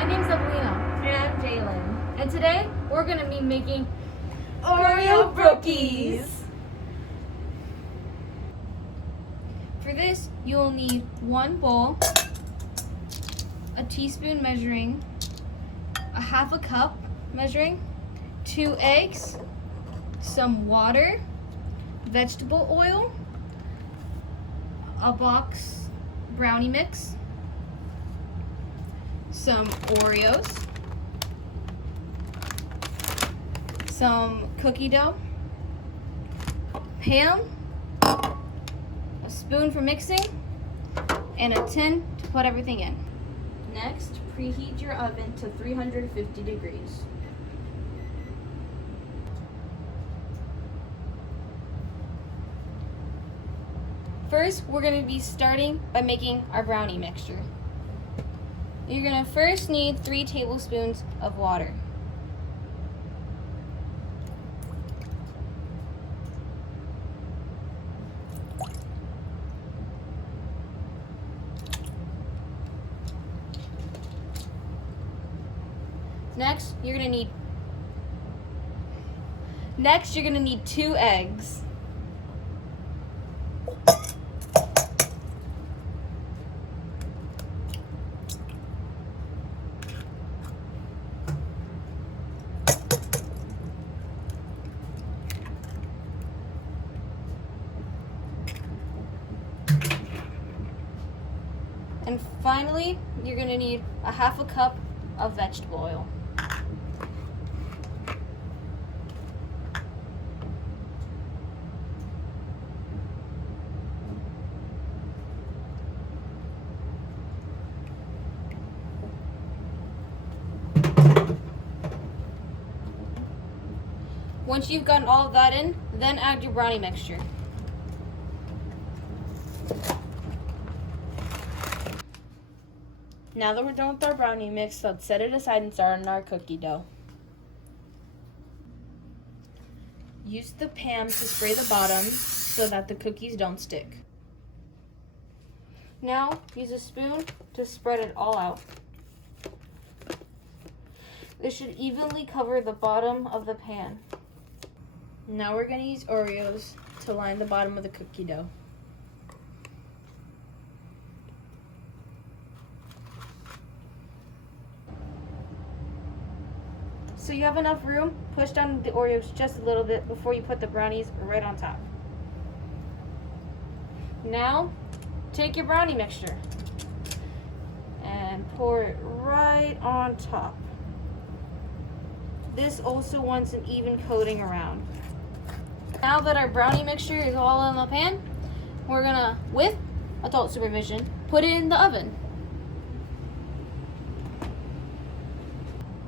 My name's Evelina. And I'm Jailyn. And today we're going to be making Oreo Brookies. For this, you'll need 1 bowl, a teaspoon measuring, a half a cup measuring, 2 eggs, some water, vegetable oil, a box brownie mix, some Oreos, some cookie dough, Pam, a spoon for mixing, and a tin to put everything in. Next, preheat your oven to 350 degrees. First, we're going to be starting by making our brownie mixture. You're going to first need 3 tablespoons of water. Next, you're going to need 2 eggs. And finally, you're going to need a half a cup of vegetable oil. Once you've gotten all of that in, then add your brownie mixture. Now that we're done with our brownie mix, let's set it aside and start on our cookie dough. Use the Pam to spray the bottom so that the cookies don't stick. Now, use a spoon to spread it all out. This should evenly cover the bottom of the pan. Now we're going to use Oreos to line the bottom of the cookie dough. So you have enough room, push down the Oreos just a little bit before you put the brownies right on top. Now, take your brownie mixture and pour it right on top. This also wants an even coating around. Now that our brownie mixture is all in the pan, we're gonna, with adult supervision, put it in the oven.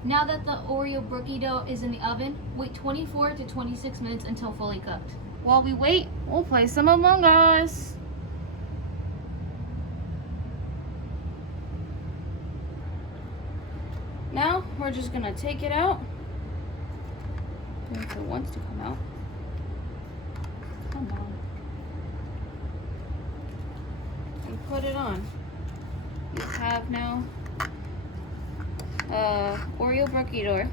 Now that the Oreo brookie dough is in the oven, wait 24 to 26 minutes until fully cooked. While we wait, we'll play some Among Us. Now, we're just gonna take it out. If it wants to come out. Come on. And put it on. You have now Oreo brookie dough